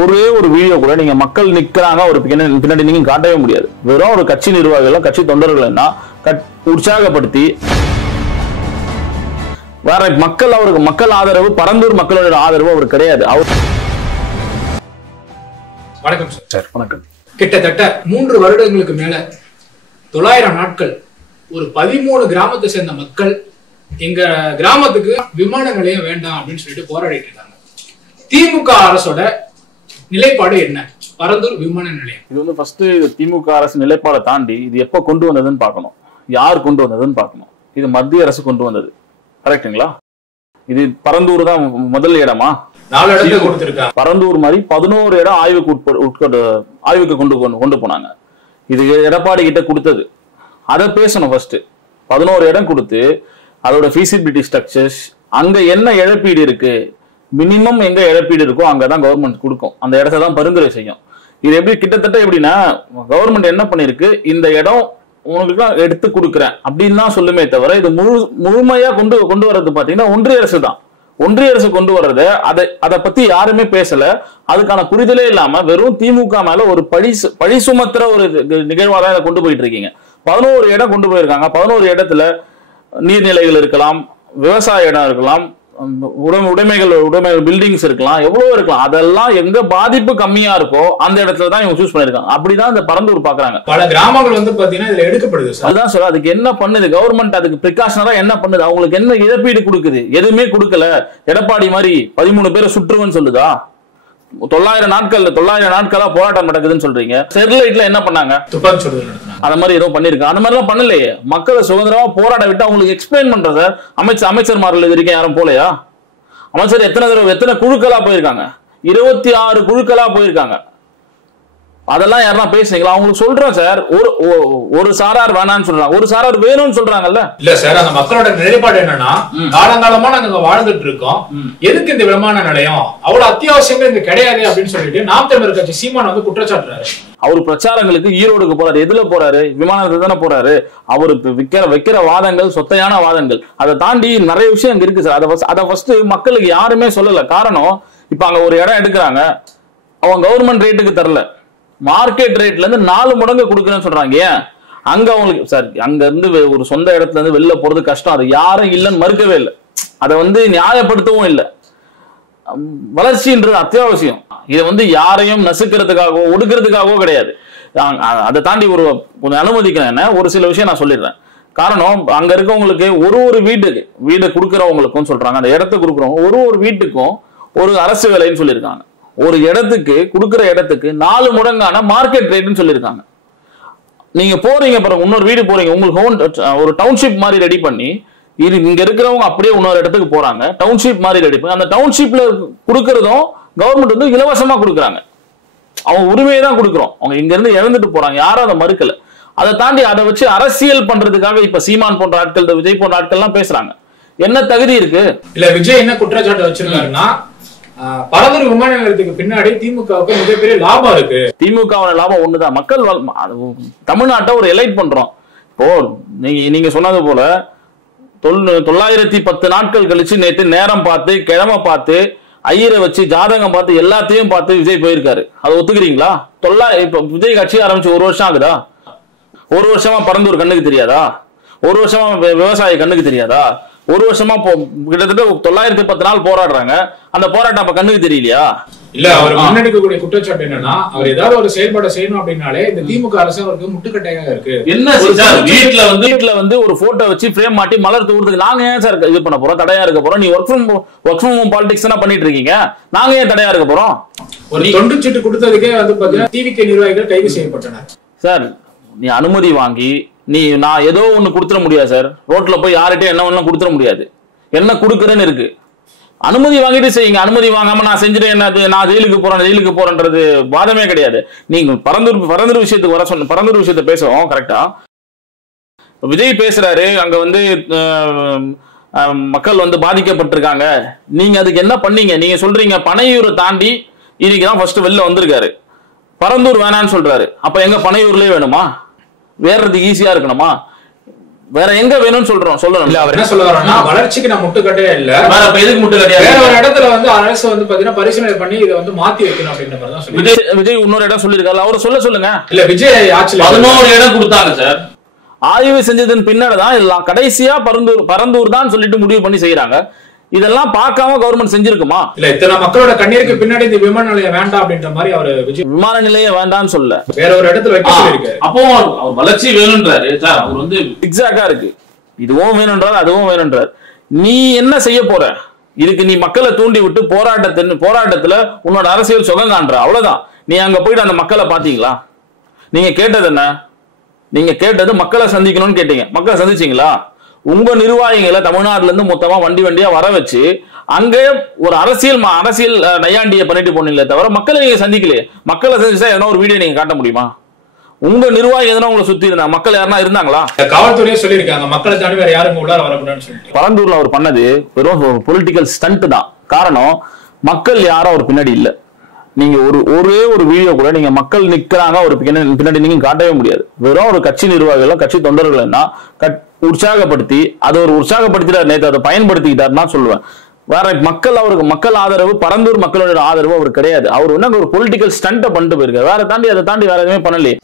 ஒரே ஒரு வீடியோ கூட நீங்க மக்கள் நிக்கிறாங்க ஒரு பின்னாடி நீங்க காட்டவே முடியாது. வெறும் ஒரு கட்சி நிர்வாகிகள் கட்சி தொண்டர்கள் உற்சாகப்படுத்தி வேற மக்கள் அவருக்கு மக்கள் ஆதரவு பரந்தூர் மக்களோட ஆதரவு அவருக்கு கிடையாது. வணக்கம் சார். வணக்கம். கிட்டத்தட்ட 3 வருடங்களுக்கு மேல 900 நாட்கள் ஒரு 13 கிராமத்தை சேர்ந்த மக்கள் எங்க கிராமத்துக்கு விமான நிலையம் வேண்டாம் அப்படின்னு சொல்லிட்டு போராடிட்டு இருக்காங்க. திமுக அரசோட நிலைப்பாடு என்ன? பரந்தூர் விமான நிலையம் இது வந்து ஃபர்ஸ்ட் திமுக அரசு நிலைப்பாடை தாண்டி இது எப்ப கொண்டு வந்ததுன்னு பார்க்கணும், யார் கொண்டு வந்ததுன்னு பார்க்கணும். இது மத்திய அரசு கொண்டு வந்தது, கரெக்டுங்களா? இது பரந்தூர் தான் முதல் இடமா? 4 இடத்துல கொடுத்திருக்காங்க. பரந்தூர் மாதிரி 11 இடம் ஆய்வுக்கு கொண்டு போனாங்க. இது எடப்பாடி கிட்ட கொடுத்தது. அதை பேசணும் ஃபர்ஸ்ட். 11 இடம் கொடுத்து அதோட ஃபீசிபிலிட்டி ஸ்ட்ரக்சர்ஸ், அங்க என்ன இழப்பீடு இருக்கு, மினிமம் எங்க இழப்பீடு இருக்கோ அங்கதான் கவர்மெண்ட் கொடுக்கும், அந்த இடத்த தான் பரிந்துரை செய்யும். இது எப்படி கிட்டத்தட்ட எப்படின்னா கவர்மெண்ட் என்ன பண்ணிருக்கு, இந்த இடம் உங்களுக்கு எடுத்து கொடுக்குறேன் அப்படின்னு தான் சொல்லுமே தவிர இது முழுமையா கொண்டு வர்றது பாத்தீங்கன்னா ஒன்றிய அரசு தான். ஒன்றிய அரசு கொண்டு வர்றத அதை பத்தி யாருமே பேசல. அதுக்கான புரிதலே இல்லாம வெறும் திமுக மேல ஒரு பழி சுமத்துற ஒரு நிகழ்வாக கொண்டு போயிட்டு இருக்கீங்க. 11 இடம் கொண்டு போயிருக்காங்க. 11 இடத்துல நீர்நிலைகள் இருக்கலாம், விவசாய இடம் இருக்கலாம், உடைமைகள் பில்டிங்ஸ் இருக்கலாம், எவ்வளவு இருக்கலாம். அதெல்லாம் எங்க பாதிப்பு கம்மியா இருக்கோ அந்த இடத்துல தான் இவங்க சூஸ் பண்ணிருக்காங்க. அப்படிதான் இந்த பரந்தூர் பாக்குறாங்க. பல கிராமங்கள் வந்து பாத்தீங்கன்னா இதுல எடுக்கப்படுது. அதுதான் சொல்ல, அதுக்கு என்ன பண்ணுது கவர்மெண்ட்? அதுக்கு பிரிகாஷனரா என்ன பண்ணுது? அவங்களுக்கு என்ன இழப்பீடு கொடுக்குது? எதுவுமே கொடுக்கல. எடப்பாடி மாதிரி 13 பேரை சுற்றுவன்னு சொல்லுதா? 900 நாட்களா போராட்டம் நடக்குதுன்னு சொல்றீங்க. ஸ்டெர்லைட்ல என்ன பண்ணாங்க? துப்பாக்கி சூடு நடத்துனாங்க. அந்த மாதிரி ஏதோ பண்ணிருக்காங்க. அந்த மாதிரி எல்லாம் பண்ணலையே. மக்களை சுதந்திரமா போராட விட்டு அவங்களுக்கு எக்ஸ்பிளைன் பண்றத அமைச்சர்மார்கள் இது வரைக்கும் யாரும் போலையா? அமைச்சர் எத்தனை குழுக்களா போயிருக்காங்க? 26 குழுக்களா போயிருக்காங்க. அதெல்லாம் யாரெல்லாம் பேசுறீங்களா? அவங்களுக்கு சொல்றேன் சார், ஒரு சாரார் வேணான்னு சொல்றாங்க, ஒரு சாரார் வேணும்னு சொல்றாங்கல்ல. இல்ல சார், அந்த மக்களோட நிலைப்பாடு என்னன்னா, காலங்காலமா நாங்க வாழ்ந்துட்டு இருக்கோம், எதுக்கு இந்த விமான நிலையம் அவ்வளவு அத்தியாவசியங்கள் இங்க கிடையாது அப்படின்னு சொல்லிட்டு நாம் தமிழர் கட்சி சீமான் வந்து குற்றச்சாட்டுறாரு. அவரு பிரச்சாரங்களுக்கு ஈரோடுக்கு போறாரு. எதுல போறாரு? விமானத்துல தானே போறாரு. அவரு வைக்கிற வாதங்கள் சொத்தையான வாதங்கள். அதை தாண்டி நிறைய விஷயம் இங்க இருக்கு சார். அதை ஃபர்ஸ்ட் மக்களுக்கு யாருமே சொல்லல. காரணம், இப்ப அங்க ஒரு இடம் எடுக்கிறாங்க, அவங்க கவர்மெண்ட் ரேட்டுக்கு தரல, மார்க்கெட் ரேட்ல இருந்து 4 மடங்கு கொடுக்குறேன்னு சொல்றாங்க. ஏன்? அங்க அவங்களுக்கு சார் அங்க இருந்து ஒரு சொந்த இடத்துல இருந்து வெளில போறது கஷ்டம். அது யாரும் இல்லைன்னு மறுக்கவே இல்லை. அதை நியாயப்படுத்தவும் இல்லை. வளர்ச்சின்றது அத்தியாவசியம். இதை யாரையும் நசுக்கிறதுக்காகவோ ஒடுக்கிறதுக்காகவோ கிடையாது. அதை தாண்டி கொஞ்சம் அனுமதிக்கிறேன். என்ன ஒரு சில விஷயம் நான் சொல்லிடுறேன். காரணம், அங்க இருக்கவங்களுக்கு ஒரு வீடு கொடுக்கறவங்களுக்கும் சொல்றாங்க, அந்த இடத்தை கொடுக்குறவங்க ஒரு வீட்டுக்கும் ஒரு அரசு வேலைன்னு சொல்லியிருக்காங்க. ஒரு இடத்துக்கு கொடுக்குற இடத்துக்கு 4 மடங்கான மார்க்கெட் ரேட்னு சொல்லியிருக்காங்க. நீங்க போறீங்க பாருங்க, இன்னொரு வீடு போறீங்க, உங்களுக்கு ஒரு டவுன்ஷிப் மாதிரி ரெடி பண்ணி, இங்க இருக்கிறவங்க அப்படியே இன்னொரு இடத்துக்கு போறாங்க, டவுன்ஷிப் மாதிரி ரெடி பண்ணி, அந்த டவுன்ஷிப்ல கொடுக்கறதும் கவர்மெண்ட் இலவசமா கொடுக்குறாங்க. அவங்க உரிமையை தான் கொடுக்குறோம். அவங்க இங்க இருந்து இழந்துட்டு போறாங்க, யாரும் அதை மறுக்கல. அதை தாண்டி அதை வச்சு அரசியல் பண்றதுக்காக இப்ப சீமான் போன்ற ஆட்கள், விஜய் போன்ற ஆட்கள் எல்லாம் பேசுறாங்க. என்ன தகுதி இருக்கு? இல்ல விஜய் என்ன குற்றச்சாட்டு வச்சிருக்காருன்னா, பரந்தூர் விமான நிலையத்துக்கு பின்னாடி திமுகவுக்கு மிகப்பெரிய லாபம் இருக்கு. திமுகவோட லாபம் ஒண்ணுதான், மக்கள் தமிழ்நாட்டை ஒரு எலைட் பண்றோம். இப்போ நீங்க சொன்னது போல 910 நாட்கள் கழிச்சு நேற்று நேரம் பார்த்து கிழமை பார்த்து ஐயரை வச்சு ஜாதகம் பார்த்து எல்லாத்தையும் பார்த்து விஜய் போயிருக்காரு. அதை ஒத்துக்கிறீங்களா? இப்ப விஜய் கட்சி ஆரம்பிச்சு 1 வருஷம் ஆகுதா? 1 வருஷமா பரந்தூர் கண்ணுக்கு தெரியாதா? 1 வருஷமா விவசாய கண்ணுக்கு தெரியாதா? 1 வருஷமா கிட்டத்தட்ட 910 நாள் போராடுறாங்க. அந்த போராட்டம் அப்ப கண்ணுக்கு தெரியலையா? இல்ல, அவர் முன்னெடுக்கக்கூடிய குற்றச்சாட்டு என்னன்னா, அவர் ஏதாவது ஒரு செயல்பாடு செய்யணும் அப்படின்னாலே இந்த திமுக அரசு அவருக்கு முட்டுக்கட்டையாக இருக்கு. என்ன வீட்டுல ஒரு போட்டோ வச்சு பிரேம் மாட்டி மலர் தூரத்துக்கு நாங்க ஏன் சார் இது பண்ண போறோம், தடையா இருக்க போறோம்? நீ ஒர்க் ஃப்ரம் ஹோம் பாலிடிக்ஸ் தான் பண்ணிட்டு இருக்கீங்க, நாங்க ஏன் தடையா இருக்க போறோம்? ஒரு தொண்டு சீட்டு கொடுத்ததுக்கே பாத்தீங்கன்னா டிவிகே நிர்வாகிகள் கைது செய்யப்பட்டனர். சார், நீ அனுமதி வாங்கி நான் ஏதோ ஒண்ணு கொடுத்துட முடியாது சார். ரோட்ல போய் யார்கிட்ட என்ன ஒண்ணு கொடுத்துட முடியாது. என்ன கொடுக்குறேன்னு இருக்கு, அனுமதி வாங்கிட்டு செய்யுங்க. அனுமதி வாங்காம நான் செஞ்சுட்டு என்னது, நான் ஜெயிலுக்கு போறேன்றது வாதமே கிடையாது. நீங்க பரந்தூர் விஷயத்துக்கு வர சொன்ன, பரந்தூர் விஷயத்த பேசுவோம். கரெக்டா விஜய் பேசுறாரு, அங்க மக்கள் பாதிக்கப்பட்டிருக்காங்க. நீங்க அதுக்கு என்ன பண்ணீங்க? நீங்க சொல்றீங்க பனையூரை தாண்டி இன்னைக்குதான் ஃபர்ஸ்ட் வெளில வந்திருக்காரு, பரந்தூர் வேணான்னு சொல்றாரு. அப்ப எங்க பனையூர்லயே வேணுமா? வேறதுக்கு ஈஸியா இருக்கணுமா? வேற எங்க வேணும்னு சொல்லணும். இல்ல அவர் என்ன சொல்ல வர்றாருன்னா வளர்ச்சிக்கு நான் முட்டுக்கட்டையே இல்ல, வேற இப்ப எதுக்கு முட்டுக்கட்டையா? வேற ஒரு இடத்துல வந்து அரசு வந்து பாத்தீங்கன்னா பரிசீலனை பண்ணி இதை வந்து மாத்தி வைக்கணும் அப்படின்ற மாதிரி தான் சொல்லி விஜய் இன்னொரு இடம் சொல்லியிருக்காரு, அவரை சொல்லுங்க. இல்ல விஜய் ஆட்சியில 11 இடம் கொடுத்தாங்க சார். ஆய்வு செஞ்சதன் பின்னாடிதான் இதெல்லாம் கடைசியா பரந்தூர் தான் சொல்லிட்டு முடிவு பண்ணி செய்யறாங்க. இதெல்லாம் பார்க்காம கவர்மெண்ட் செஞ்சிருக்குமா? இல்ல இத்தனை மக்களோட கண்ணீருக்கு பின்னாடி இந்த விமான நிலையம் வேண்டாம் அப்படின்ற மாதிரி அவர் விஜய் விமான நிலையம் வேண்டாம்னு சொல்ல, வேற ஒரு இடத்துல வைக்க சொல்லியிருக்காரு. அப்போ அவர் வளர்ச்சி வேணும்ன்றாரு சார். அவர் வந்து எக்ஸாக்டா இருக்கு, இதுவும் வேணும்ன்றாரு அதுவும் வேணும்ன்றாரு. நீ என்ன செய்ய போற? இதுக்கு நீ மக்களை தூண்டி விட்டு போராட்டத்துல உன்னோட அரசியல் சுகம் காண்ற, அவ்வளவுதான். நீ அங்க போயிட்டு அந்த மக்களை பாத்தீங்களா? நீங்க கேட்டது என்ன? நீங்க கேட்டது மக்களை சந்திக்கணும்னு கேட்டீங்க. மக்களை சந்திச்சீங்களா? உங்க நிர்வாகிகளை தமிழ்நாட்டுல இருந்து மொத்தமா வண்டியா வர வச்சு அங்கே ஒரு அரசியல் நையாண்டியை பண்ணிட்டு போனீங்களே தவிர மக்களை நீங்க சந்திக்கலையே. மக்களை சந்திச்சா எதனா ஒரு வீடியோ நீங்க காட்ட முடியுமா? உங்க நிர்வாகி எதனா உங்களை சுத்தி இருந்தா மக்கள் யாருன்னா இருந்தாங்களா? காவல்துறையே சொல்லியிருக்காங்க மக்களை தாண்டி வேற யாரும் உள்ளார வரக்கூடாதுன்னு சொல்லிட்டு. பரந்தூர்ல அவர் பண்ணது வெறும் பொலிட்டிக்கல் ஸ்டண்ட் தான். காரணம், மக்கள் யாரும் அவர் பின்னாடி இல்ல. நீங்க ஒரே ஒரு வீடியோ கூட நீங்க மக்கள் நிக்கிறாங்க ஒரு பின்னாடி நீங்க காட்டவே முடியாது. வெறும் ஒரு கட்சி நிர்வாகிகளும் கட்சி தொண்டர்கள் உற்சாகப்படுத்தி அதை ஒரு உற்சாகப்படுத்திட்டார், நேற்று அதை பயன்படுத்திக்கிட்டாருன்னா சொல்லுவேன். வேற அவருக்கு மக்கள் ஆதரவு, பரந்தூர் மக்களோட ஆதரவு அவர் கிடையாது. அவர் ஒரு பொலிட்டிக்கல் ஸ்டண்ட்டை பண்ணிட்டு போயிருக்காரு. அதை தாண்டி வேற எதுவுமே பண்ணலையே.